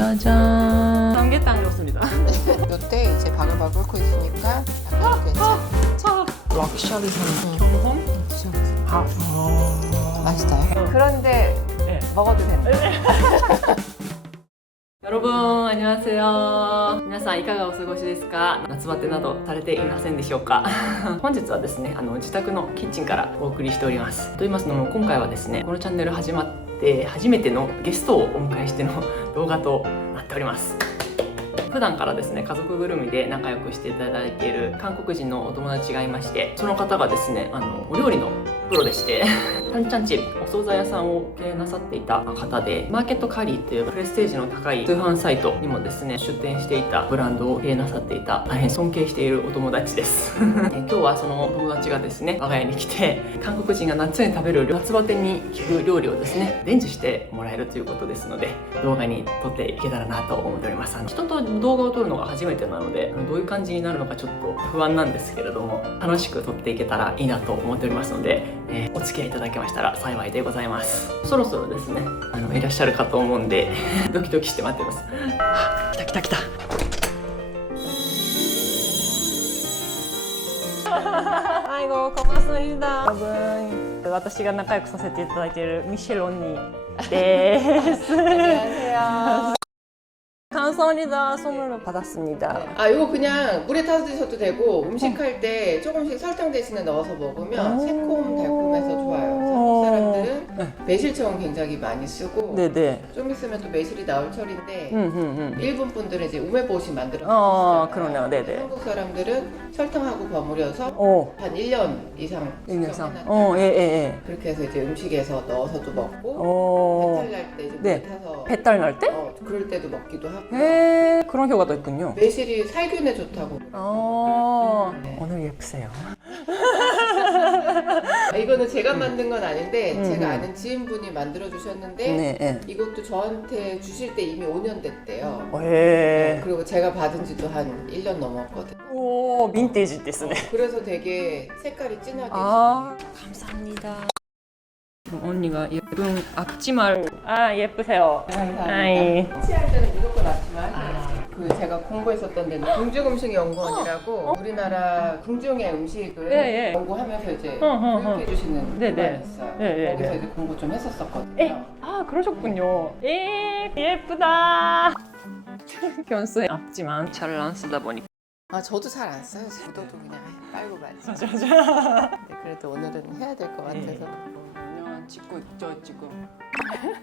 짜잔. 삼계탕이 없습니다. 이때 이제 바글바글 끓고 있으니까 약간 이렇게 차. 럭셔리 산 경험? 아, 맛있어요. 그런데 네. 먹어도 된다. 여러분 안녕하세요. 皆さんいかがお過ごしですか？夏バテなどされていませんでしょうか？本日はですね、自宅のキッチンからお送りしております。と言いますのも、今回はですね、このチャンネル始まって初めてのゲストをお迎えしての動画となっております。普段からですね、家族ぐるみで仲良くしていただいている韓国人のお友達がいまして、その方がですね、お料理のプロでしてタンチャンチンお惣菜屋さんを経営なさっていた方で、マーケットカリーというプレステージの高い通販サイトにもですね出店していたブランドを経営なさっていた大変尊敬しているお友達です今日はそのお友達がですね我が家に来て、韓国人が夏に食べる夏バテに効く料理をですね伝授してもらえるということですので、動画に撮っていけたらなと思っております。人と動画を撮るのが初めてなので、どういう感じになるのかちょっと不安なんですけれども、楽しく撮っていけたらいいなと思っておりますので、お付き合いいただけましたら幸いでございます。そろそろですねいらっしゃるかと思うんでドキドキして待ってます。来た来た来た아이고 고맙습니다. 여러분, 私が仲良くさせていただいているミシェル언니です。 안녕하세요. 감사합니다. 선물로 받았습니다. 아, 이거 그냥 물에 타서 드셔도 되고, 음식할 때 조금씩 설탕 대신에 넣어서 먹으면 새콤 달콤해서 좋아요. 한국 사람들은 매실청 굉장히 많이 쓰고, 네네. 좀 있으면 또 매실이 나올 철인데, 일본 분들은 이제 우메보시 만들어 그러네요. 네네. 한국 사람들은 설탕하고 버무려서 한 1년 이상 인상. 예. 그렇게 해서 이제 음식에서 넣어서도 먹고, 배탈 날 때 이제 물에 네. 타서 배탈 날 때? 그럴 때도 먹기도 하고. 그런 효과도 있군요. 매실이 살균에 좋다고. 네. 오늘 예쁘세요. 이거는 제가 만든 건 아닌데 제가 아는 지인분이 만들어 주셨는데 네. 이것도 저한테 주실 때 이미 5년 됐대요. 예. 그리고 제가 받은 지도 한 1년 넘었거든요. 오, 빈티지ですね. 그래서 되게 색깔이 진하게 감사합니다. 언니가 예쁜 앞치마를 예쁘세요. 감사합니다. 취할 때는 무조건 앞치마 그 제가 공부했었던 데는 궁중음식연구원이라고 우리나라 궁중의 음식을 연구하면서 이제 교육해 주시는 데가 있어요. 거기서 이제 공부 좀 했었거든요. 그러셨군요. 예쁘다. 견수의 앞지만 잘 안 쓰다 보니까. 저도 잘 안 써요. 저도 그냥 빨고 말지. 맞아. 근데 그래도 오늘은 해야 될 것 같아서. 찍고 있죠, 지금.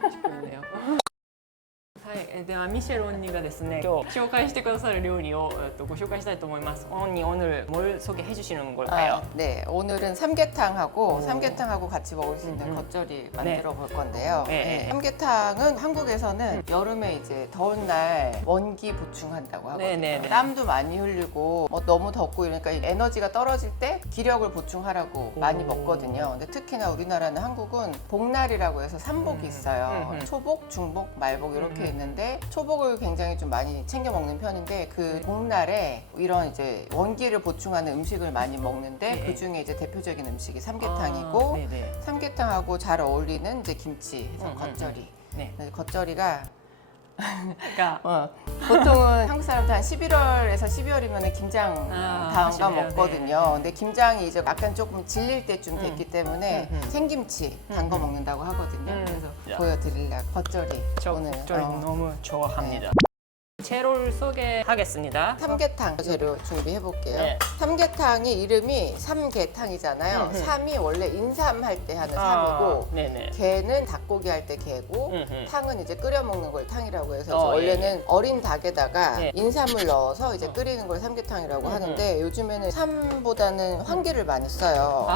찍고 있네요. ではミシェル언니가ですね、今日紹介してくださる料理をご紹介したいと思います。언니 오늘 뭘 소개해 주시는 걸까요? 네, 오늘은 삼계탕하고 같이 먹을 수 있는 겉절이 만들어 볼 건데요. 삼계탕은 한국에서는 여름에 이제 더운 날 원기 보충한다고 하거든요. 땀도 많이 흘리고 너무 덥고 이러니까 에너지가 떨어질 때 기력을 보충하라고 많이 먹거든요. 근데 특히나 우리나라는 한국은 복날이라고 해서 삼복이 있어요. 초복, 중복, 말복 이렇게 있는데 초복을 굉장히 좀 많이 챙겨 먹는 편인데 그 복날에 이런 이제 원기를 보충하는 음식을 많이 먹는데 그 중에 이제 대표적인 음식이 삼계탕이고 삼계탕하고 잘 어울리는 이제 김치, 겉절이. 겉절이가 그러니까 보통은 한국 사람들 한 11월에서 12월이면 김장 담가 먹거든요. 근데 김장이 이제 약간 조금 질릴 때쯤 됐기 때문에 생김치 담가 먹는다고 하거든요. 그래서 보여드리려고 겉절이 오늘 너무 좋아합니다. 재료를 소개하겠습니다. 삼계탕 재료 준비해 볼게요. 삼계탕이 이름이 삼계탕이잖아요. 삼이 원래 인삼할 때 하는 삼이고 게는 닭고기 할 때 게고 탕은 이제 끓여 먹는 걸 탕이라고 해서 원래는 어린 닭에다가 인삼을 넣어서 이제 끓이는 걸 삼계탕이라고 하는데 요즘에는 삼보다는 황기를 많이 써요.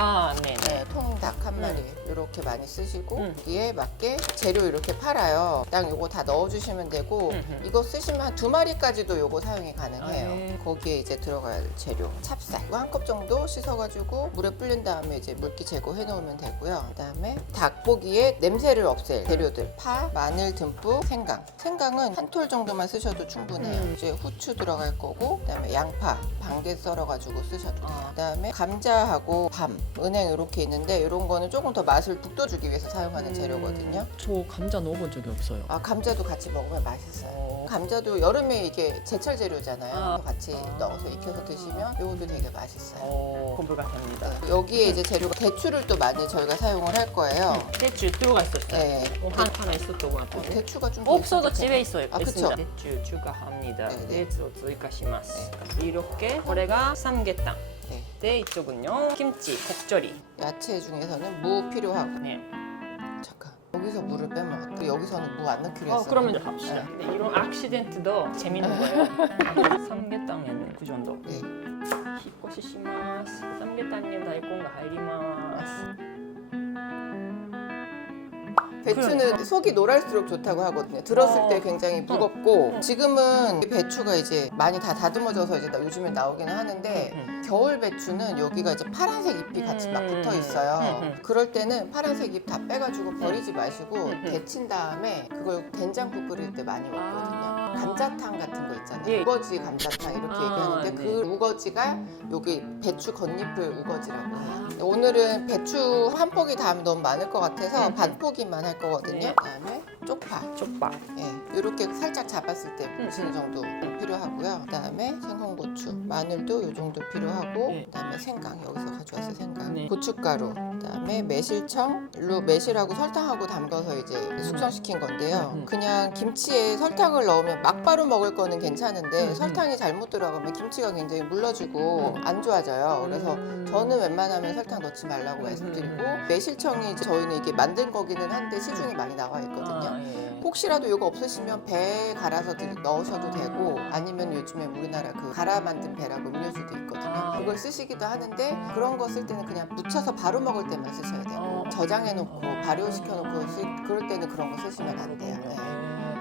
통닭 한 마리 이렇게 많이 쓰시고 여기에 맞게 재료 이렇게 팔아요. 딱 이거 다 넣어주시면 되고 이거 쓰시면 한 한 2마리까지도 요거 사용이 가능해요. 네. 거기에 이제 들어갈 재료 찹쌀 이거 한 컵 정도 씻어가지고 물에 불린 다음에 이제 물기 제거해 놓으면 되고요. 그다음에 닭고기에 냄새를 없앨 재료들 파, 마늘 듬뿍, 생강은 한 톨 정도만 쓰셔도 충분해요. 이제 후추 들어갈 거고 그다음에 양파 반개 썰어가지고 쓰셔도 돼요. 그다음에 감자하고 밤, 은행 이렇게 있는데 이런 거는 조금 더 맛을 북돋주기 위해서 사용하는 재료거든요. 저 감자 넣어본 적이 없어요. 감자도 같이 먹으면 맛있어요. 감자도 여름에 이게 제철 재료잖아요. 같이 넣어서 익혀서 드시면 이것도 되게 맛있어요. 공부가 됩니다. 네. 여기에 이제 재료가 대추를 또 많이 저희가 사용을 할 거예요. 대추 들어가 있었어요. 네. 하나 있었던 것 같아요. 대추가 좀 더 없어도 있어서 집에 있어요. 그쵸. 대추 추가합니다. 네, 네. 대추를 추가시마스. 이렇게 거래가 삼계탕. 네. 네, 이쪽은요. 김치, 곱절이. 야채 중에서는 무 필요하고 네. 잠깐 여기서 무를 빼먹었다. 여기서는 무 안 넣기로 했어요. 그러면 이제 합시다. 네. 근데 이런 액시덴트도 재밌는 거예요. 삼계탕에는 그 정도. 네. 히코시시마스. 삼계탕에 다이콘가 하이리마스. 배추는 속이 노랄수록 좋다고 하거든요. 들었을 때 굉장히 무겁고 지금은 배추가 이제 많이 다 다듬어져서 이제 요즘에 나오기는 하는데 겨울 배추는 여기가 이제 파란색 잎이 같이 막 붙어 있어요. 그럴 때는 파란색 잎 다 빼가지고 버리지 마시고 데친 다음에 그걸 된장국 끓일 때 많이 먹거든요. 감자탕 같은 거 있잖아요. 예. 우거지 감자탕 이렇게 얘기하는데 네. 그 우거지가 여기 배추 겉잎을 우거지라고 해요. 오늘은 배추 한 포기 다 하면 너무 많을 것 같아서 반 포기만 할 거거든요. 네. 그다음에 쪽파. 쪽파. 예, 이렇게 살짝 잡았을 때 보시는 정도 필요하고요. 그다음에 생강고추, 마늘도 이 정도 필요하고, 네. 그다음에 생강 여기서 가져왔어요. 생강, 네. 고춧가루, 그다음에 매실청로 매실하고 설탕하고 담가서 이제 숙성시킨 건데요. 그냥 김치에 설탕을 넣으면 막바로 먹을 거는 괜찮은데 설탕이 잘못 들어가면 김치가 굉장히 물러지고 안 좋아져요. 그래서 저는 웬만하면 설탕 넣지 말라고 말씀드리고 매실청이 이제 저희는 이게 만든 거기는 한데 시중에 많이 나와 있거든요. 혹시라도 이거 없으시면 배에 갈아서 넣으셔도 되고 아니면 요즘에 우리나라 그 갈아 만든 배라고 음료수도 있거든요. 그걸 쓰시기도 하는데 그런 거 쓸 때는 그냥 묻혀서 바로 먹을 때만 쓰셔야 되고 저장해 놓고 발효시켜 놓고 그럴 때는 그런 거 쓰시면 안 돼요. 네.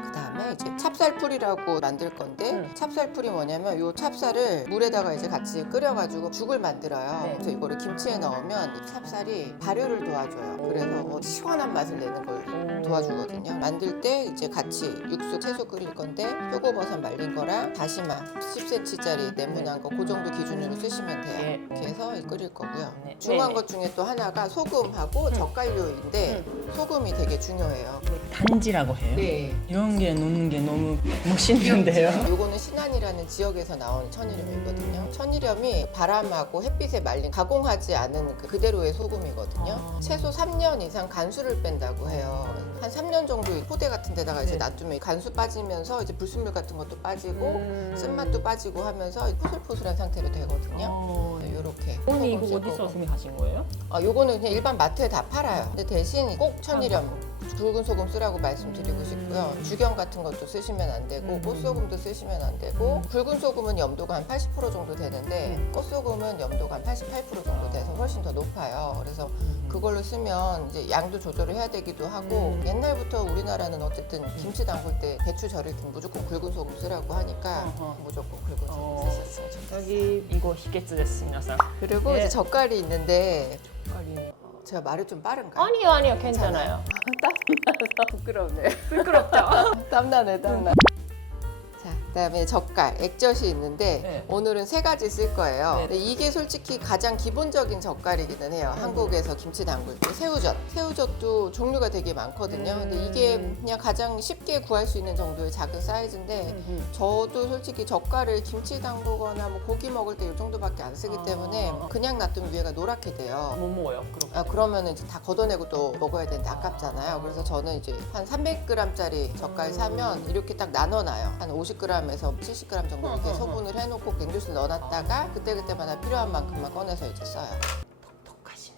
그다음에 이제 찹쌀풀이라고 만들 건데 찹쌀풀이 뭐냐면 요 찹쌀을 물에다가 이제 같이 끓여가지고 죽을 만들어요. 그래서 이거를 김치에 넣으면 이 찹쌀이 발효를 도와줘요. 그래서 시원한 맛을 내는 걸 도와주거든요. 만들 때 이제 같이 육수 채소 끓일 건데 표고버섯 말린 거랑 다시마 10cm짜리 네모난 거 그 정도 기준으로 쓰시면 돼요. 이렇게 해서 끓일 거고요. 중요한 것 중에 또 하나가 소금하고 젓갈류인데 소금이 되게 중요해요. 단지라고 해요? 네. 이런 게 넣는 게 너무 멋있는데요? 요거는 신안이라는 지역에서 나온 천일염이거든요. 천일염이 바람하고 햇빛에 말린 가공하지 않은 그대로의 소금이거든요. 최소 3년 이상 간수를 뺀다고 해요. 한 3년 정도 포대 같은 데다가 이제 놔두면 간수 빠지면서 이제 불순물 같은 것도 빠지고 쓴맛도 빠지고 하면서 포슬포슬한 상태로 되거든요. 이렇게. 언니 이거 어디서 구매하신 거예요? 요거는 그냥 일반 마트에 다 팔아요. 근데 대신 꼭 천일염 굵은 소금 쓰라고 말씀드리고 싶고요. 주경 같은 것도 쓰시면 안 되고 꽃소금도 쓰시면 안 되고 굵은 소금은 염도가 한 80% 정도 되는데 꽃소금은 염도가 한 88% 정도 돼서 훨씬 더 높아요. 그래서 그걸로 쓰면 이제 양도 조절을 해야 되기도 하고 옛날부터 우리나라는 어쨌든 김치 담글 때 배추 절일 때 무조건 굵은 소금 쓰라고 하니까 무조건 굵은 소금 쓰셨으면 좋겠어요. 여기 이거 히게츠です, 皆さん. 그리고 네. 이제 젓갈이 있는데 젓갈이. 제가 말이 좀 빠른가요? 아니요, 괜찮아요. 부끄럽네. 부끄럽죠? 땀나네. 자, 그다음에 젓갈, 액젓이 있는데 네. 오늘은 3가지 쓸 거예요. 네. 근데 이게 솔직히 가장 기본적인 젓갈이기는 해요. 한국에서 김치 담글 때 새우젓도 종류가 되게 많거든요. 근데 이게 그냥 가장 쉽게 구할 수 있는 정도의 작은 사이즈인데 저도 솔직히 젓갈을 김치 담그거나 뭐 고기 먹을 때 이 정도밖에 안 쓰기 때문에 그냥 놔두면 위에가 노랗게 돼요. 못 먹어요. 그러면 이제 다 걷어내고 또 먹어야 되는데 아깝잖아요. 그래서 저는 이제 한 300g짜리 젓갈 사면 이렇게 딱 나눠놔요. 한 50g에서 70g 정도 이렇게 소분을 해놓고 냉조실 넣어놨다가 그때그때마다 필요한 만큼만 꺼내서 이제 써요. 똑똑하시네.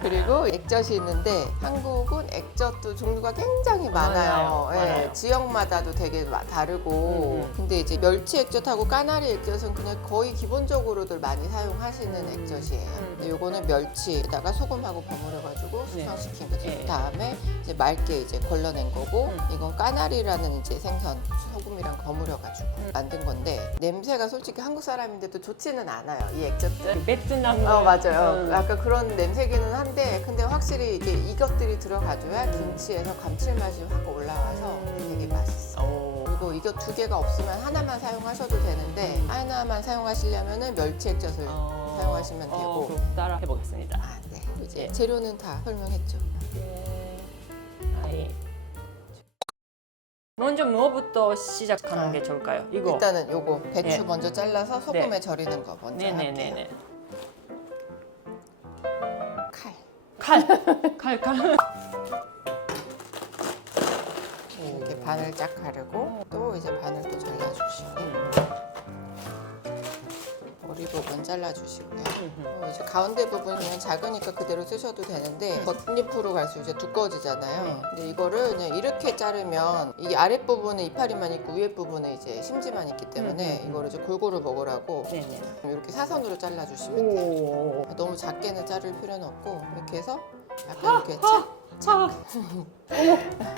그리고 액젓이 있는데 한국은 액젓도 종류가 굉장히 많아요. 많아요. 지역마다도 되게 다르고 근데 이제 멸치 액젓하고 까나리 액젓은 그냥 거의 기본적으로들 많이 사용하시는 액젓이에요. 근데 요거는 멸치에다가 소금하고 버무려가지고 숙성시킨 거죠. 네. 그다음에 이제 맑게 이제 걸러낸 거고 이건 까나리라는 이제 생선 소금이랑 버무려가지고 만든 건데 냄새가 솔직히 한국 사람인데도 좋지는 않아요. 이 액젓들. 베트남. 맞아요. 약간 그런 냄새기는 한데 근데 확실히 이게 이것들이 들어가줘야 김치에서 감칠맛이 확 올라와서 되게 맛있어. 그리고 이거 두 개가 없으면 하나만 사용하셔도 되는데 하나만 사용하시려면은 멸치 액젓을 사용하시면 되고. 그럼 따라 해보겠습니다. 아, 네. 이제 재료는 다 설명했죠. 먼저 뭐부터 시작하는 게 좋을까요? 이거. 일단은 요거 배추 네. 먼저 잘라서 소금에 네. 절이는 거 먼저 할게요. 네네네네. 칼. 칼. 이렇게 반을 쫙 가르고 또 이제 반을 또 잘라주시고 머리 부분 잘라주시고요. 이제 가운데 부분 그냥 작으니까 그대로 쓰셔도 되는데 겉잎으로 갈수록 이제 두꺼워지잖아요. 근데 이거를 그냥 이렇게 자르면 이 아랫 부분에 이파리만 있고 위에 부분에 이제 심지만 있기 때문에 이거를 이제 골고루 먹으라고 네네. 이렇게 사선으로 잘라주시면 돼요. 오. 너무 작게는 자를 필요는 없고 이렇게 해서 약간 이렇게 착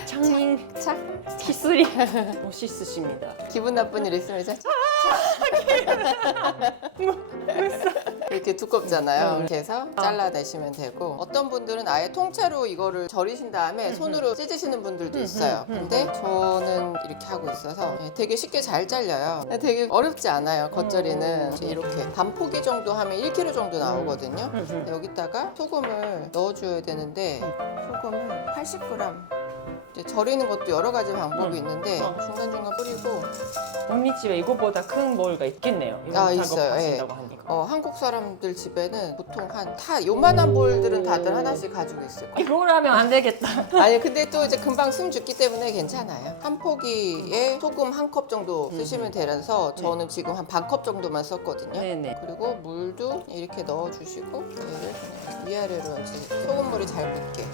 창민 착 히스리 멋있으십니다. 기분 나쁜 일 있으면 이제 이렇게 두껍잖아요. 이렇게 해서 잘라내시면 되고 어떤 분들은 아예 통째로 이거를 절이신 다음에 손으로 찢으시는 분들도 있어요. 근데 저는 이렇게 하고 있어서 되게 쉽게 잘 잘려요. 되게 어렵지 않아요. 겉절이는 이제 이렇게 반 포기 정도 하면 1kg 정도 나오거든요. 여기다가 소금을 넣어줘야 되는데 소금을 80g 이제 절이는 것도 여러 가지 방법이 있는데 중간중간 뿌리고 언니 집에 이거보다 큰 볼가 있겠네요. 이거 있어요. 작업하신다고 하니까. 한국 사람들 집에는 보통 요만한 볼들은 다들 하나씩 가지고 있을 거예요. 이걸 하면 안 되겠다. 아니 근데 또 이제 금방 숨 죽기 때문에 괜찮아요. 한 포기에 소금 한 컵 정도 쓰시면 되라서 저는 지금 한 반 컵 정도만 썼거든요. 네네. 그리고 물도 이렇게 넣어주시고 얘를 그냥 위아래로 이제 소금물이 잘 붙게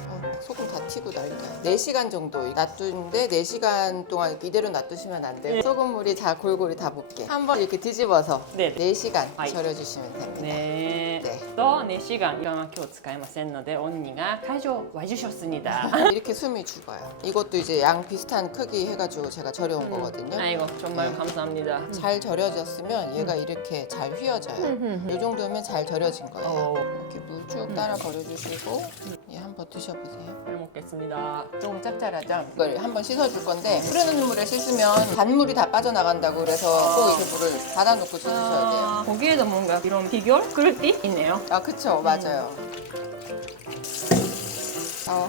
소금 다 튀고 난리나요. 4시간 정도 놔두는데 4시간 동안 이대로 놔두시면 안 돼요. 소금물이 다 골고루 다 붙게 한번 이렇게 뒤집어서 네. 4시간 아이. 절여주시면 됩니다. ねねと4時間時間は今日使えませんので언니가 가져와주셨습니다. 이렇게 숨이 죽어요. 이것도 이제 양 비슷한 크기 해가지고 제가 절여온 거거든요. 아이고 정말 네. 감사합니다. 잘 절여졌으면 얘가 이렇게 잘 휘어져요. 이 정도면 잘 절여진 거예요. 이렇게 물 쭉 따라 버려주시고 얘 한번 드셔보세요. 잘 먹겠습니다. 조금 짭짤하죠? 이걸 한번 씻어줄 건데 흐르는 물에 씻으면 단물이 다 빠져나간다고 그래서 꼭 이렇게 물을 닫아놓고 씻으셔야 돼요. 거기에도 뭔가 이런 비결? 그릇이 있네요. 아 그쵸 맞아요.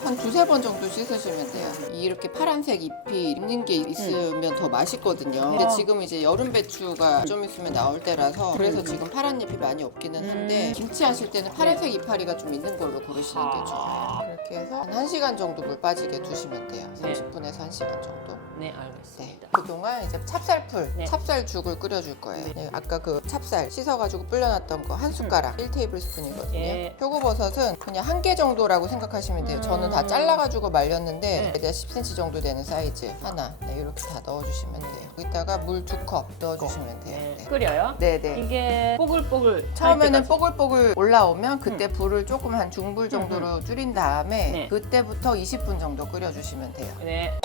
한 두세 번 정도 씻으시면 돼요. 이렇게 파란색 잎이 있는 게 있으면 더 맛있거든요. 근데 지금 이제 여름 배추가 좀 있으면 나올 때라서 그래서 지금 파란 잎이 많이 없기는 한데 김치 하실 때는 파란색 이파리가 좀 있는 걸로 고르시는 게 좋아요. 이렇게 해서 한 1시간 정도 물 빠지게 두시면 돼요. 30분에서 1시간 정도. 네 네. 알겠습니다. 그동안 이제 찹쌀풀, 네. 찹쌀죽을 끓여줄 거예요. 네, 아까 그 찹쌀 씻어가지고 불려놨던 거 한 숟가락, 1테이블스푼이거든요. 예. 표고버섯은 그냥 한 개 정도라고 생각하시면 돼요. 저는 다 잘라가지고 말렸는데 네. 10cm 정도 되는 사이즈 하나 이렇게 다 넣어주시면 돼요. 여기다가 물 2컵 넣어주시면 돼요. 네. 끓여요? 네네. 이게 뽀글뽀글 처음에는 뽀글뽀글 올라오면 그때 불을 조금 한 중불 정도로 줄인 다음에 네. 그때부터 20분 정도 끓여주시면 돼요. 네.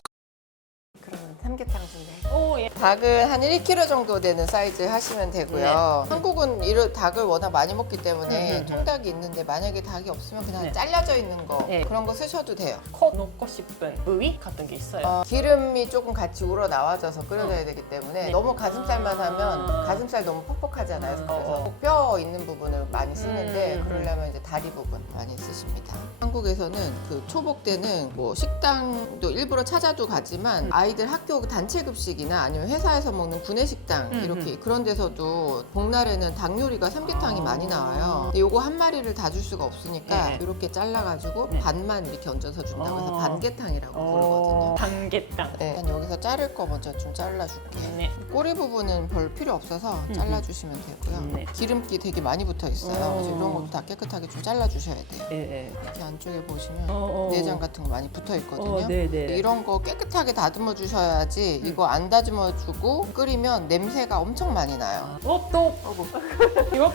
그러면 삼계탕 준비해. 오 예. 닭은 한 1kg 정도 되는 사이즈 하시면 되고요. 한국은 이런 닭을 워낙 많이 먹기 때문에 통닭이 있는데 만약에 닭이 없으면 그냥 네. 잘려져 있는 거 네. 그런 거 쓰셔도 돼요. 코 넣고 싶은 부위 같은 게 있어요. 기름이 조금 같이 우러 나와져서 끓여져야 되기 때문에 네. 너무 가슴살만 하면 가슴살 너무 퍽퍽하잖아요. 그래서 꼭 뼈 있는 부분을 많이 쓰는데 그러려면 이제 다리 부분 많이 쓰십니다. 한국에서는 그 초복 때는 뭐 식당도 일부러 찾아도 가지만 아이들 학교 단체 급식이나 아니면 회사에서 먹는 구내식당 이렇게 그런 데서도 복날에는 닭 요리가 삼계탕이 많이 나와요. 근데 요거 한 마리를 다 줄 수가 없으니까 네. 이렇게 잘라가지고 네. 반만 이렇게 얹어서 준다고 해서 반계탕이라고 부르거든요. 반계탕. 네, 일단 여기서 자를 거 먼저 좀 잘라줄게요. 네. 꼬리 부분은 별 필요 없어서 잘라주시면 되고요. 네. 기름기 되게 많이 붙어 있어요. 그래서 이런 것도 다 깨끗하게 좀 잘라주셔야 돼요. 예. 이렇게 안쪽에 보시면 내장 같은 거 많이 붙어 있거든요. 네네. 이런 거 깨끗하게 다듬어 주셔야지 이거 안 다듬어 주고 끓이면 냄새가 엄청 많이 나요. 또 이거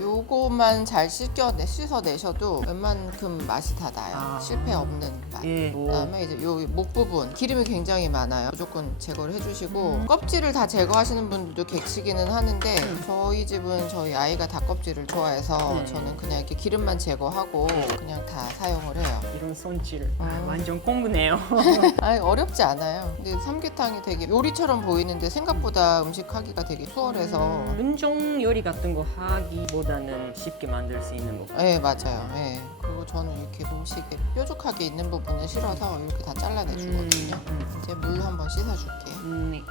요거만 잘 씻어내셔도 웬만큼 맛이 다 나요. 실패 없는 맛. 그다음에 이제 요 목 부분 기름이 굉장히 많아요. 무조건 제거를 해주시고 껍질을 다 제거하시는 분들도 계시기는 하는데 저희 집은 저희 아이가 닭껍질을 좋아해서 저는 그냥 이렇게 기름만 제거하고 그냥 다 사용을 해요. 이런 손질 완전 공부네요. 아니 어렵지 않아요. 근데 삼계탕이 되게 요리처럼 보이는데 생각보다 음식하기가 되게 수월해서 은종 요리 같은 거 하기보다는 쉽게 만들 수 있는 거. 네 맞아요. 네. 그리고 저는 이렇게 음식에 뾰족하게 있는 부분은 싫어서 이렇게 다 잘라내주거든요. 이제 물 한번 씻어줄게요.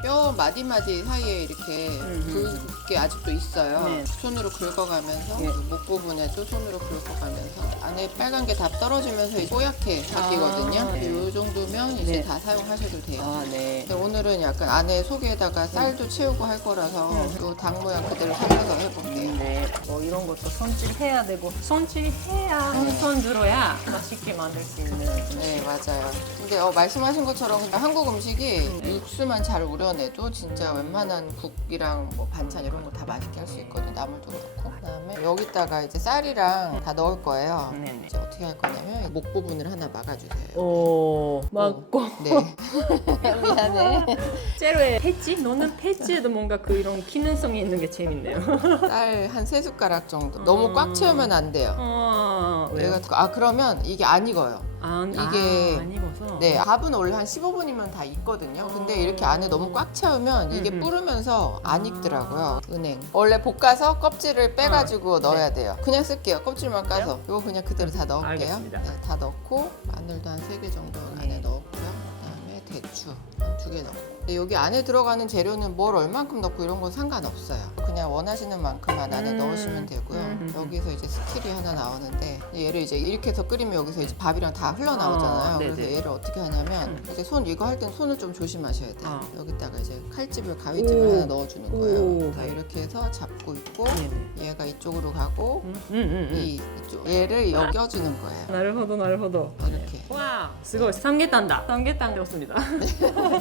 뼈 마디마디 사이에 이렇게 굵게 아직도 있어요. 네. 손으로 긁어가면서 목 부분에도 손으로 긁어가면서 안에 빨간 게 다 떨어지면서 뽀얗게 바뀌거든요. 네. 이 정도면 이제 네. 다 사용하셔도 돼요. 네. 근데 오늘은 약간 안에 속에다가 쌀도 채우고 할 거라서 이 닭 모양 그대로 살려서 해볼게요. 네. 뭐 이런 것도 손질해야 되고 손질해야 한 손 들어야 맛있게 만들 수 있는. 네 맞아요. 근데 말씀하신 것처럼 한국 음식이 육수만 잘 우려내도 진짜 웬만한 국이랑 뭐 반찬 이런 거 다 맛있게 할 수 있거든요. 나물도 그렇고. 그다음에 여기다가 이제 쌀이랑 다 넣을 거예요. 네네. 이제 어떻게 할 거냐면 목 부분을 하나 막아주세요. 오 맞고. 네. 미안해. 제로에 패지? 너는 패지에도 뭔가 그 이런 기능성이 있는 게 재밌네요. 쌀 한 3숟가락 정도. 너무 꽉 채우면 안 돼요. 왜요? 그러면 이게 안 익어요. 이게 안 익어서. 네, 밥은 원래 한 15분이면 다 익거든요. 근데 이렇게 안에 너무 꽉 채우면 이게 뿌르면서 안 익더라고요. 은행. 원래 볶아서 껍질을 빼가지고 넣어야 돼요. 그냥 쓸게요. 껍질만 까서. 이거 그냥 그대로 다 넣을게요. 알겠습니다. 네, 다 넣고 마늘도 한 3개 정도 안에 넣었고요. 그다음에 대추 한 2개 넣고. 근데 여기 안에 들어가는 재료는 뭘 얼만큼 넣고 이런 건 상관없어요. 그냥 원하시는 만큼만 안에 넣으시면 되고요. 여기서 이제 스킬이 하나 나오는데 얘를 이제 이렇게 해서 끓이면 여기서 이제 밥이랑 다 흘러나오잖아요. 네네. 그래서 얘를 어떻게 하냐면 이제 손 이거 할 땐 손을 좀 조심하셔야 돼요. 여기다가 이제 칼집을 가위집을 하나 넣어주는 거예요. 자, 이렇게 해서 잡고 있고 얘가 이쪽으로 가고 이쪽 얘를 여겨주는 거예요. なるほどなるほど 이렇게 와すごい삼계탕다 삼계탕 되었습니다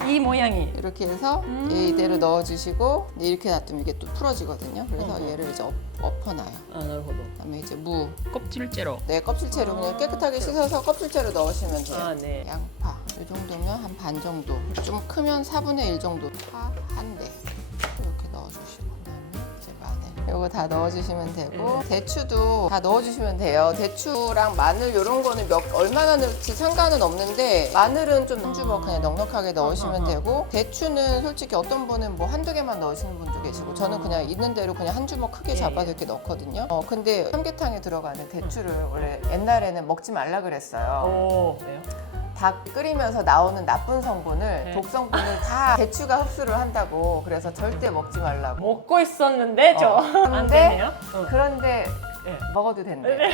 이 모양이 이렇게 해서 얘 이대로 넣어주시고 이렇게 놔두면 이게 또 풀어지거든요. 그래서 얘를 이제 엎어놔요. なるほど 그다음에 이제 무, 껍질째로 네 껍질채로 그냥 깨끗하게 씻어서 껍질채로 넣으시면 돼요. 네 양파 이 정도면 한 반 정도, 좀 크면 4분의 1 정도 파 한 대 이렇게 넣어주시고 그다음에 이제 마늘 이거 다 넣어주시면 되고 대추도 다 넣어주시면 돼요. 대추랑 마늘 이런 거는 얼마나 넣을지 상관은 없는데 마늘은 좀 한 주먹 그냥 넉넉하게 넣으시면 되고 대추는 솔직히 어떤 분은 뭐 한두 개만 넣으시는 분도 계시고 저는 그냥 있는 대로 그냥 한 주먹 크게 잡아서 이렇게 넣거든요. 근데 삼계탕에 들어가는 대추를 원래 옛날에는 먹지 말라 그랬어요. 왜요? 닭 끓이면서 나오는 나쁜 성분을 독성분을 다 대추가 흡수를 한다고 그래서 절대 먹지 말라고. 먹고 있었는데 안 근데 되네요 그런데 네. 먹어도 된대.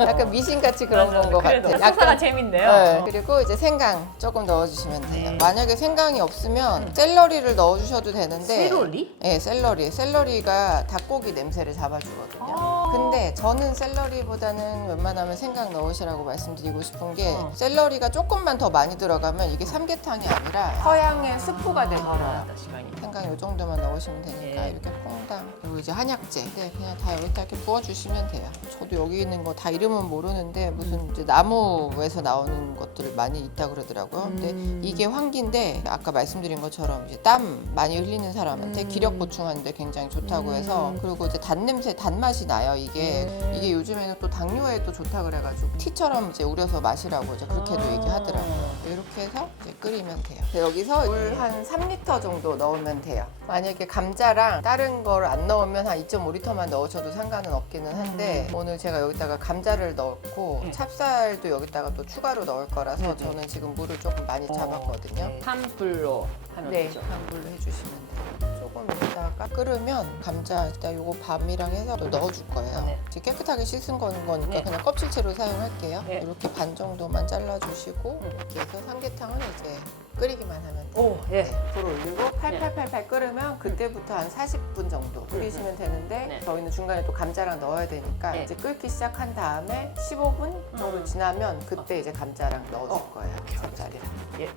약간 미신같이 그런 건 것 그래도 같아. 수사가 재밌네요 네. 그리고 이제 생강 조금 넣어주시면 돼요. 만약에 생강이 없으면 샐러리를 넣어주셔도 되는데. 샐러리? 네, 샐러리. 샐러리가 닭고기 냄새를 잡아주거든요. 근데 저는 샐러리보다는 웬만하면 생강 넣으시라고 말씀드리고 싶은 게 샐러리가 조금만 더 많이 들어가면 이게 삼계탕이 아니라 서양의 스프가 돼버려요. 생강 이 정도만 넣으시면 되니까 이렇게 퐁당. 그리고 이제 한약재. 네, 그냥 다 여기다 이렇게 부어주시면 돼요. 저도 여기 있는 거 다 이름은 모르는데 무슨 이제 나무에서 나오는 것들 많이 있다 그러더라고요. 근데 이게 황기인데 아까 말씀드린 것처럼 이제 땀 많이 흘리는 사람한테 기력 보충하는데 굉장히 좋다고 해서 그리고 이제 단냄새, 단맛이 나요. 이게 요즘에는 또 당뇨에도 좋다 그래가지고 티처럼 이제 우려서 마시라고 이제 그렇게도 얘기하더라고요. 이렇게 해서 이제 끓이면 돼요. 여기서 물 한 3리터 정도 넣으면 돼요. 만약에 감자랑 다른 걸 안 넣으면 한 2.5리터만 넣으셔도 상관은 없기는 한데 오늘 제가 여기다가 감자를 넣고 찹쌀도 여기다가 또 추가로 넣을 거라서 저는 지금 물을 조금 많이 잡았거든요. 한 불로 하면 네, 되죠. 한 불로 해주시면 돼요. 조금 있다가 끓으면 감자 일단 요거 밤이랑 해서 또 넣어줄 거예요. 네. 지금 깨끗하게 씻은 거니까 네. 그냥 껍질채로 사용할게요. 네. 이렇게 반 정도만 잘라주시고 이렇게 해서 삼계탕은 이제 끓이기만 하면 돼요. 오, 예. 불 올리고 팔팔팔팔 끓으면 그때부터 한 40분 정도 끓이시면 되는데 네. 저희는 중간에 또 감자랑 넣어야 되니까 네. 이제 끓기 시작한 다음에 15분 정도 지나면 그때 이제 감자랑 넣어줄 거예요. 감자리랑. 예.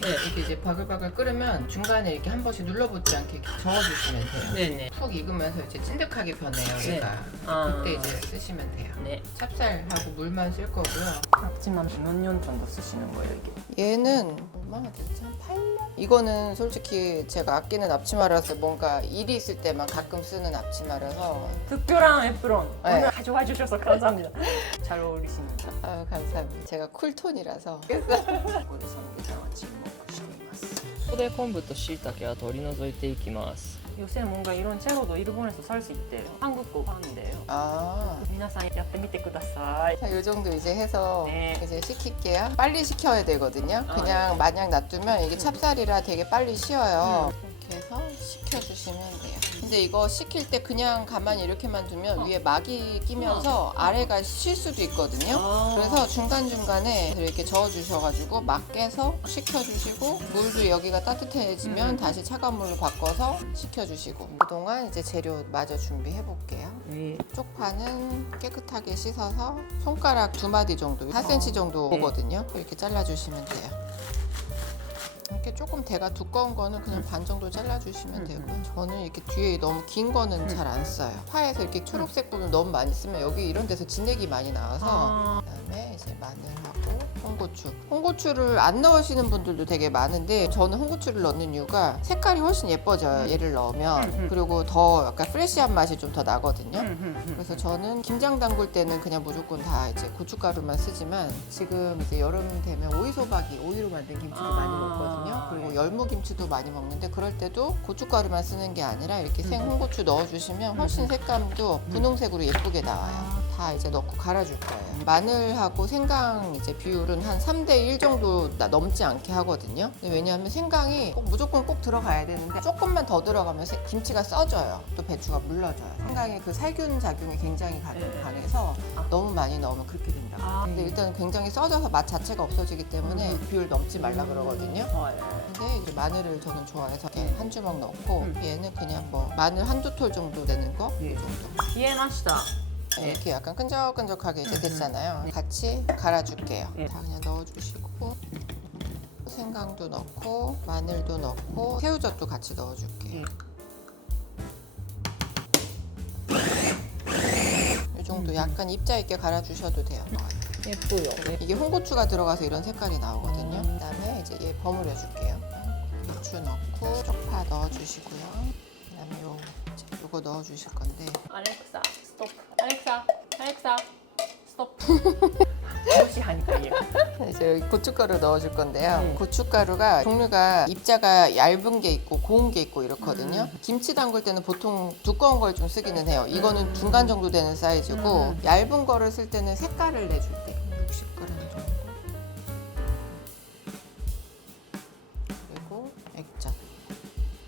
네, 이렇게 이제 바글바글 끓으면 중간에 이렇게 한 번씩 눌러붙지 않게 이렇게 저어주시면 돼요. 네네. 푹 익으면서 이제 찐득하게 변해요, 네. 얘가. 아. 그때 이제 쓰시면 돼요. 네. 찹쌀하고 물만 쓸 거고요. 앞치만 몇 년 정도 쓰시는 거예요, 이게? 얘는 얼마나 됐지? 한 8년? 이거는 솔직히 제가 아끼는 앞치마라서 뭔가 일이 있을 때만 가끔 쓰는 앞치마라서 특별한 에프론 네. 오늘 가져와 주셔서 감사합니다. 잘 어울리십니다. 아유 감사합니다. 제가 쿨톤이라서 ここで3は沈黙しています。ここで昆布と椎茸は取り除いていきます. 요새 뭔가 이런 채로도 일본에서 살 수 있대요. 한국도 파는데요. 아, 皆さんやってみてください. 자, 요 정도 이제 해서 네. 이제 식힐게요. 빨리 식혀야 되거든요. 아, 그냥 네. 마냥 놔두면 이게 찹쌀이라 되게 빨리 식어요. 이렇게 해서 식혀주시면 돼요. 근데 이거 식힐 때 그냥 가만히 이렇게만 두면 위에 막이 끼면서 아래가 쉴 수도 있거든요. 그래서 중간중간에 이렇게 저어주셔가지고 막 깨서 식혀주시고 물도 여기가 따뜻해지면 다시 차가운 물로 바꿔서 식혀주시고 그동안 이제 재료 마저 준비해 볼게요. 네. 쪽파는 깨끗하게 씻어서 손가락 2마디 정도, 4cm 정도 오거든요. 이렇게 잘라주시면 돼요. 이렇게 조금 대가 두꺼운 거는 그냥 반 정도 잘라주시면 되고요. 저는 이렇게 뒤에 너무 긴 거는 잘 안 써요. 파에서 이렇게 초록색 부분 너무 많이 쓰면 여기 이런 데서 진액이 많이 나와서 그다음에 이제 마늘하고 홍고추. 홍고추를 안 넣으시는 분들도 되게 많은데 저는 홍고추를 넣는 이유가 색깔이 훨씬 예뻐져요. 얘를 넣으면 그리고 더 약간 프레시한 맛이 좀 더 나거든요. 그래서 저는 김장 담글 때는 그냥 무조건 다 이제 고춧가루만 쓰지만 지금 이제 여름 되면 오이소박이 오이로 만든 김치도 많이 먹거든요. 그리고 열무김치도 많이 먹는데 그럴 때도 고춧가루만 쓰는 게 아니라 이렇게 생 홍고추 넣어주시면 훨씬 색감도 분홍색으로 예쁘게 나와요. 다 이제 넣고 갈아줄 거예요. 마늘하고 생강 이제 비율은 한 3대1 정도 넘지 않게 하거든요. 근데 왜냐하면 생강이 무조건 꼭 들어가야 되는데 조금만 더 들어가면 김치가 써져요. 또 배추가 물러져요. 생강의 그 살균 작용이 굉장히 강해서 너무 많이 넣으면 그렇게 된다. 근데 일단 굉장히 써져서 맛 자체가 없어지기 때문에 비율 넘지 말라 그러거든요. 근데 이제 마늘을 저는 좋아해서 이렇게 한 주먹 넣고 얘는 그냥 뭐 마늘 한두 톨 정도 되는 거 이 정도. 冷えました. 네, 이렇게 약간 끈적끈적하게 이제 됐잖아요. 같이 갈아줄게요. 다 그냥 넣어주시고 생강도 넣고 마늘도 넣고 새우젓도 같이 넣어줄게요. 이 정도 약간 입자 있게 갈아주셔도 돼요. 예뻐요. 이게 홍고추가 들어가서 이런 색깔이 나오거든요. 그다음에 이제 얘 버무려 줄게요. 고추 넣고 쪽파 넣어주시고요. 그다음에 요거 넣어주실 건데 알렉사, 스톱. 알렉사, 스톱. 무시하니까 얘. 이제 여기 고춧가루 넣어줄 건데요. 고춧가루가 종류가 입자가 얇은 게 있고 고운 게 있고 이렇거든요. 김치 담글 때는 보통 두꺼운 걸 좀 쓰기는 해요. 이거는 중간 정도 되는 사이즈고 얇은 거를 쓸 때는 색깔을 내줄 때 60g 정도. 그리고 액젓.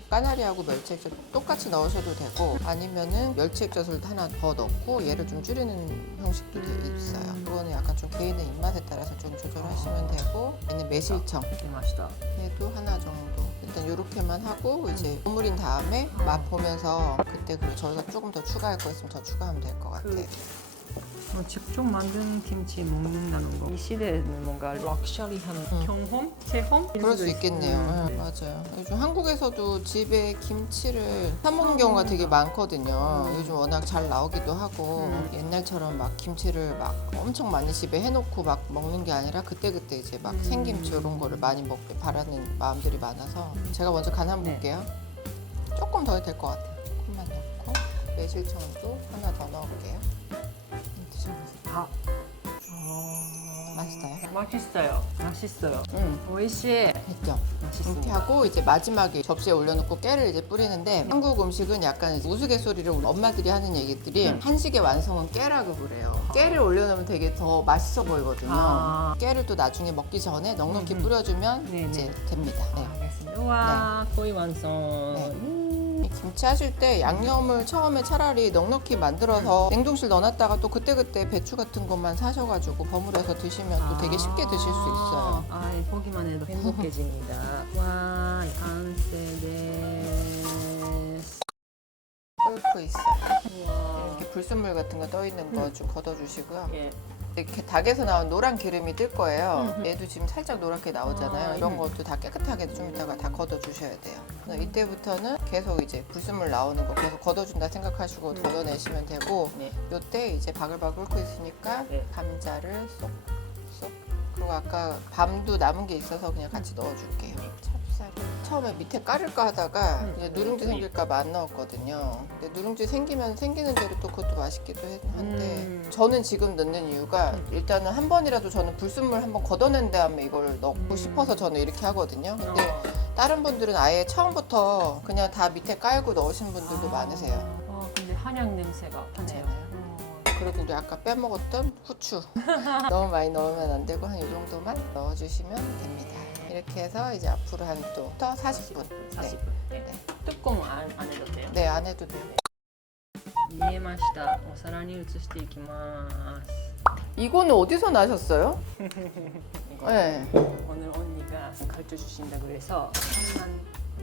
까나리하고 멸치 액젓 똑같이 넣으셔도 되고 아니면은 멸치 액젓을 하나 더 넣고 얘를 좀 줄이는 형식도 있어요. 그거는 약간 좀 개인의 입맛에 따라서 좀 조절하시면 되고 얘는 매실청 맛있다. 얘도 하나 정도 일단 이렇게만 하고 이제 버무린 다음에 맛 보면서 그때 그리고 저희가 조금 더 추가할 거 있으면 더 추가하면 될 것 같아요. 직접 만든 김치 먹는다는 거. 이 시대에는 뭔가 럭셔리한 경험? 체험? 그럴 수 있겠네요. 네, 맞아요. 요즘 한국에서도 집에 김치를 사 먹는 경우가 되게 많거든요. 요즘 워낙 잘 나오기도 하고 옛날처럼 막 김치를 막 엄청 많이 집에 해놓고 막 먹는 게 아니라 그때그때 이제 막 생김치 이런 거를 많이 먹길 바라는 마음들이 많아서 제가 먼저 간 한번 볼게요. 조금 더 될 것 같아요. 조금만 넣고 매실청도 하나 더 넣을게요. 맛있어요? 맛있어요. 맛있어요. 美味しい. 됐죠? 맛있습니다. 이렇게 하고 이제 마지막에 접시에 올려놓고 깨를 이제 뿌리는데 한국 음식은 약간 이제 우스갯소리로 우리 엄마들이 하는 얘기들이 한식의 완성은 깨라고 그래요. 깨를 올려놓으면 되게 더 맛있어 보이거든요. 아. 깨를 또 나중에 먹기 전에 넉넉히 뿌려주면 네네. 이제 됩니다. 네. 알겠습니다. 와, 거의 완성. 네. 이 김치 하실 때 양념을 처음에 차라리 넉넉히 만들어서 냉동실 넣어놨다가 또 그때그때 배추 같은 것만 사셔가지고 버무려서 드시면 또 되게 쉽게 드실 수 있어요. 아, 보기만 해도 행복해집니다. 와, 완성です. 끓고 있어요. 와. 이렇게 불순물 같은 거 떠 있는 거 좀 걷어주시고요. 예. 이렇게 닭에서 나온 노란 기름이 뜰 거예요. 얘도 지금 살짝 노랗게 나오잖아요. 이런 것도 다 깨끗하게 좀 이따가 다 걷어주셔야 돼요. 그래서 이때부터는 계속 이제 불순물 나오는 거 계속 걷어준다 생각하시고 걷어내시면 되고 네. 요때 이제 바글바글 끓고 있으니까 네. 감자를 쏙쏙 그리고 아까 밤도 남은 게 있어서 그냥 같이 넣어줄게요. 찹쌀을 처음에 밑에 깔을까 하다가 이제 누룽지 생길까 봐 안 넣었거든요. 근데 누룽지 생기면 생기는 대로 또 그것도 맛있기도 한데 저는 지금 넣는 이유가 일단은 한 번이라도 저는 불순물 한번 걷어낸 다음에 이걸 넣고 싶어서 저는 이렇게 하거든요. 근데 다른 분들은 아예 처음부터 그냥 다 밑에 깔고 넣으신 분들도 많으세요. 근데 한약 냄새가 나네요. 그리고 우리 아까 빼먹었던 후추 너무 많이 넣으면 안 되고 한 이 정도만 넣어주시면 됩니다. 이렇게 해서 이제 앞으로 한 또 40분. 40분. 네. 뚜껑 안 해도 돼요? 네, 안 해도 돼요. 煮えましたお皿に移していきます 이거는 어디서 나셨어요? 이거 네. 오늘 언니가 가르쳐 주신다고 그래서 3만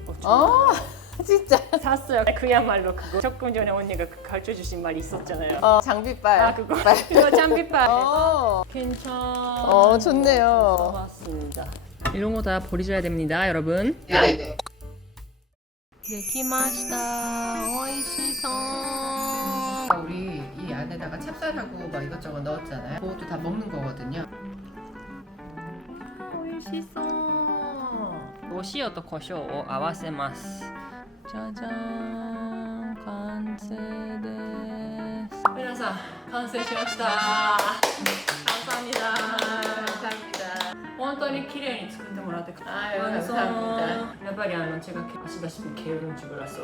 5천 아, 진짜. 샀어요. 그야말로 그거 조금 전에 언니가 가르쳐 주신 말이 있었잖아요. 장비빨. 아 그거 장비빨. 괜찮아. 좋네요. 써봤습니다. 이런 거 다 버리셔야 됩니다, 여러분. 네네. できました. 오이시소. 우리 이 안에다가 찹쌀하고 막 이것저것 넣었잖아요. 그것도 다 먹는 거거든요. 오이시소. お塩と胡椒を合わせます。じゃじゃーん、完成です。皆さん、完成しました。감사합니다. 감사합니다. 本当に綺麗に作ってもらって 아유, 완성. 감사합니다.やっぱり제가 아시다시피 게으른 집이라서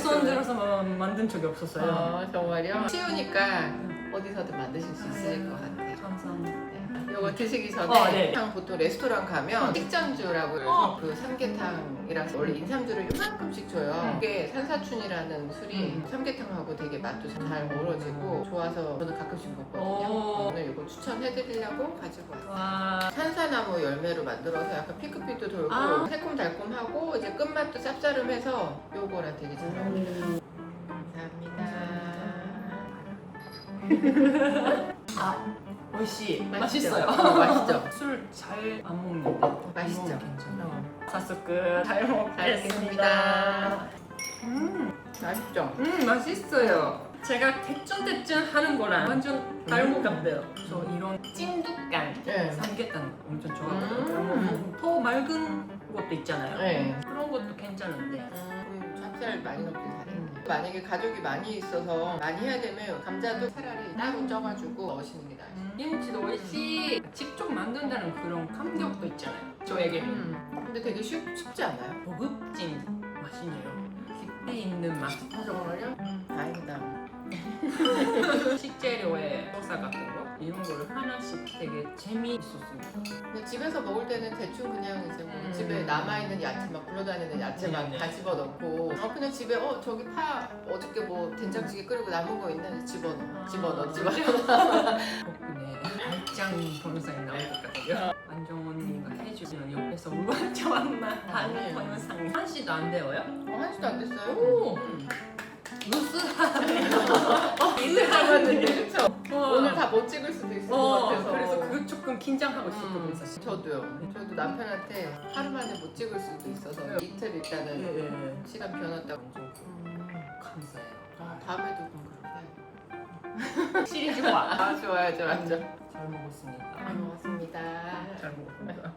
손들어서 만든 적이 없었어요. 정말요? 쉬우니까 어디서든 만드실 수 있을 것 같아요. 감사합니다. 이거 드시기 전에 네. 보통 레스토랑 가면 식전주라고 해서 그 삼계탕이라서 원래 인삼주를 요만큼씩 줘요. 그게 산사춘이라는 술이 삼계탕하고 되게 맛도 잘 어우러지고 좋아서 저는 가끔씩 먹거든요. 오늘 이거 추천해드리려고 가지고 왔어요. 와. 산사나무 열매로 만들어서 약간 핑크빛도 돌고 새콤달콤하고 이제 끝맛도 쌉싸름해서 요거랑 되게 잘 어울려요. 감사합니다. 美味しい. 맛있죠? 맛있어요. 맛있죠? 술 잘 안 먹는데 맛있죠? 괜찮아요. 早速잘 먹겠습니다. 맛있죠? 맛있어요. 제가 대충 하는 거랑 완전 다른 것 같아요. 저 이런 찐득한 네. 삼계탕 엄청 좋아하거든요. 더 맑은 것도 있잖아요. 네. 그런 것도 괜찮은데. 찹쌀 많이 넣긴 잘해. 만약에 가족이 많이 있어서 많이 해야 되면 감자도 차라리 따로 쪄가지고 넣으시는 게 나아요. 김치도 오이시 직접 만든다는 그런 감격도 있잖아요. 저에게 근데 되게 쉽지 않아요? 고급진 맛이네요. 집에 있는 맛. 정말요? 다행이다. 식재료의 소사 같은 거 이런 거를 하나씩 되게 재미있었습니다. 근데 집에서 먹을 때는 대충 그냥 이제 뭐 집에 남아있는 야채 막 굴러다니는 야채 막 다 집어넣고 그냥 집에 저기 파 어저께 뭐 된장찌개 끓이고 남은 거 있는데 집어넣어 덕분에 발장 동영상이 나올 것 같아요. 완전 언니가 해주시는 옆에서 우왕좌왕만 하는 동영상이 한시도 안 돼요? 한시도 안 됐어요? 오! 루스하네요. 이틀 잡았는데 그쵸? 어. 오늘 다 못 찍을 수도 있을 것 같아서 그래서 그거 조금 긴장하고 있었거든요 사실. 저도요. 저도 남편한테 하루 만에 못 찍을 수도 있어서 이틀 일단은 시간 변했다고 감사해요. 다음에도 그럼 그렇게 시리즈 화. 좋아요. 잘 먹었습니다. 잘 먹었습니다. 잘 먹었습니다.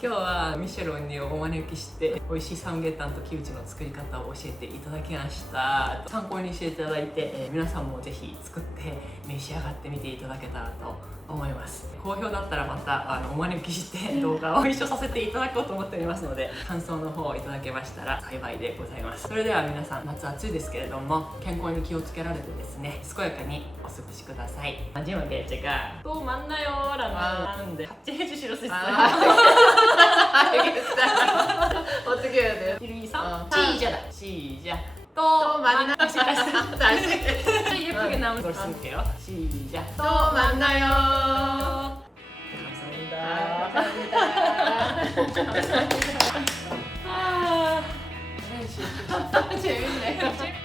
今日はミシェルにお招きして美味しいサムゲタンとキムチの作り方を教えていただきました。参考にしていただいて、皆さんもぜひ作って召し上がってみていただけたらと思います。好評だったらまたお招きして動画を一緒させていただこうと思っておりますので、感想の方をいただけましたら幸いでございます。それでは皆さん、夏暑いですけれども健康に気をつけられてですね、健やかにお過ごしください。마지막에 제가 또 만나요라고 하는데 같이 해주실 수 있어요? 알겠다. 어떻게 해야 돼요? 1, 2, 3 시작. 시작! 시작! 또 만나 예쁘게 나온 걸 쓸게요. 시작! 또 만나요. 감사합니다. 감사합니다. 아, 재밌네.